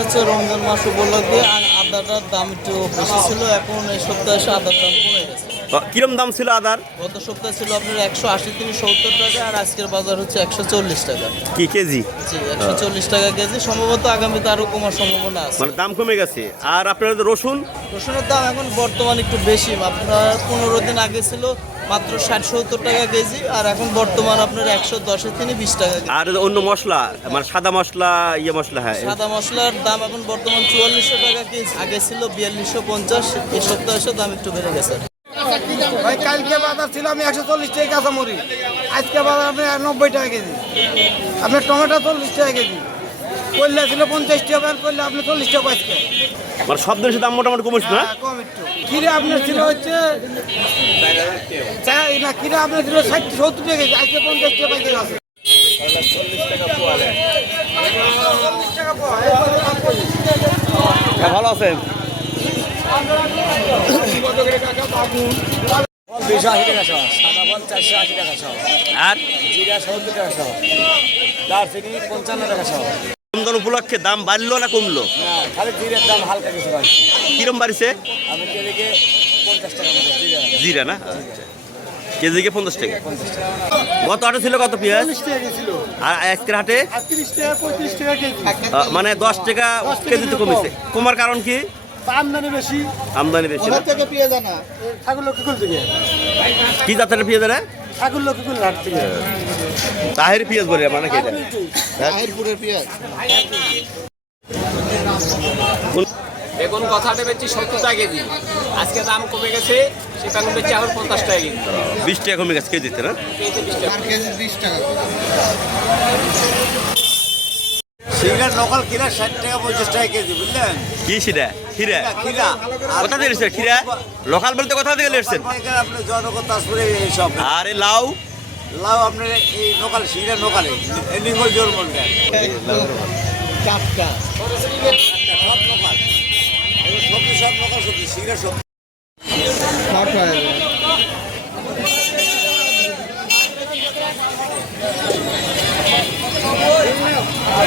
হচ্ছে রমজান মাস উপলক্ষে আদাটার দাম একটু বেশি ছিল, এখন এই সপ্তাহে এসে আদার দাম কমে গেছে। কিরম দাম ছিল আদার? গত সপ্তাহে ছিল আপনার 180 থেকে 70 টাকা, আর আজকের বাজার হচ্ছে 140 টাকা। কি কেজি? জি, 140 টাকা কেজি। সম্ভবত আগামীতে আরো কমার সম্ভাবনা আছে, মানে দাম কমে গেছে। আর আপনার রসুন? রসুনের দাম এখন বর্তমানে একটু বেশি। আপনার 15 দিন আগে ছিল মাত্র 60-70 টাকা কেজি, আর এখন বর্তমান আপনার 110 থেকে 20 টাকা কেজি। আর অন্য মশলা মানে সাদা মশলা, মশলা, হ্যাঁ সাদা মশলার দাম এখন বর্তমান 4400 টাকা কেজি, আগে ছিল 4250। এই সপ্তাহে এসে দাম একটু বেড়ে গেছে। ভাই কালকে বাজার ছিল আমি 140 টাকা কাঁচামরিচ, আজকে বাজার আপনি 90 টাকা কেজি। আপনার টমেটো 40 টাকা কেজি, করলে ছিল 50 টাকা, করলে আপনি 40 টাকা আজকে। মানে সব জিনিসের দাম মোটামুটি কমেছে না? কম একটু। কিরে আপনার ছিল হচ্ছে না, কিরে আপনার ছিল 60-70 টাকা কেজি, আজকে 50 টাকা কেজি আছে। 40 টাকা পোয়া। 40 টাকা পোয়া। ভালো আছেন? 280 টাকা সহ, সাদা ফল 480 টাকা সহ, আর জিরা 70 টাকা সহ, দারচিনি 55 টাকা সহ। রমজান উপলক্ষে দাম বাড়লো না কমলো? হ্যাঁ, খালি জিরার দাম হালকা কিছু ভাই। কিরম বাড়িছে? আমি কেজিকে 50 টাকা মতো জিরা। জিরা না? আচ্ছা, কেজিকে 50 টাকা। গত হাটে ছিল কত পেঁয়াজ? 40 টাকা ছিল, আর আজকের হাটে 30 টাকা 35 টাকা কেজি। মানে 10 টাকা কেজিতে কমেছে। কমার কারণ কি? আমদানি বেশি। আমদানি বেশি না? থেকে পেঁয়াজ আনা ঠাকুর লক্ষ্মী কুল থেকে, কি জাতের পেঁয়াজ রে? ঠাকুর লক্ষ্মী কুল হাট থেকে। তাহের পেঁয়াজ বলে মানে কি এটা? আহিরপুরের পেঁয়াজ। বেগুন কথাতে বেচছি 70 টাকা কেজি, আজকে দাম কমে গেছে, সেটা বেচছি এখন 50 টাকা কেজি। 20 টাকা কমে গেছে কেজিতে না? কেজিতে 20 টাকা। কেজি 20 টাকা। সিঙ্গার লোকাল কিনা 60 টাকা 50 টাকা কেজি, বুঝলেন? কি সেটা? খিরা? কিনা কোথা থেকে এসেছে খিরা? লোকাল বলতে কোথা থেকে এসেছেন? আপনি জনগণ তাজপুরে সব। আর এই লাউ? লাউ আপনার এই লোকাল সিঙ্গার লোকালে নিঙ্গল জোর মধ্যে টাটকা সব লোকাল, সবজি সব লোকাল সবজি, সিঙ্গার সবজি।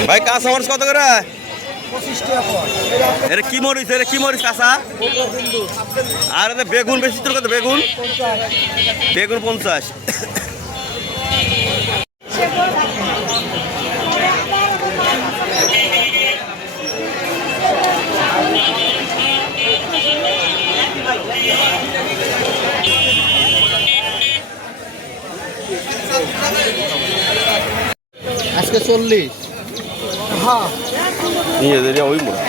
ভাই কাঁচা মরিচ কত করে? 25 টাকা পড়। এটা কি মরিচ? এটা কি মরিচ কাঁচা? আর এটা বেগুন বেশি তোর কত? বেগুন? বেগুন 50। আজকে 40। হ্যাঁ, নিয়ে ওই মোড়া